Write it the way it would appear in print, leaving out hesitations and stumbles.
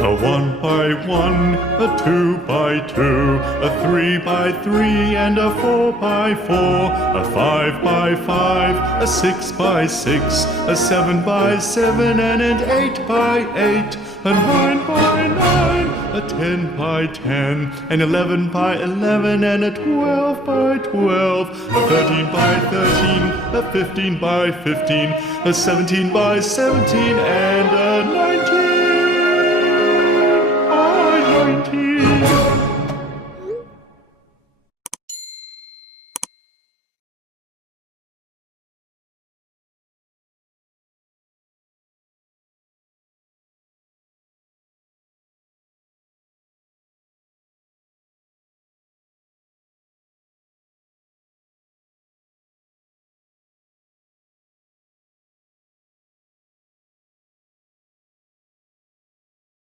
A 1 by 1, a 2 by 2, a 3 by 3, and a 4 by 4, a 5 by 5, a 6 by 6, a 7 by 7, and an 8 by 8, a 9 by 9, a 10 by 10, an 11 by 11, and a 12 by 12, a 13 by 13, a 15 by 15, a 17 by 17, and a 19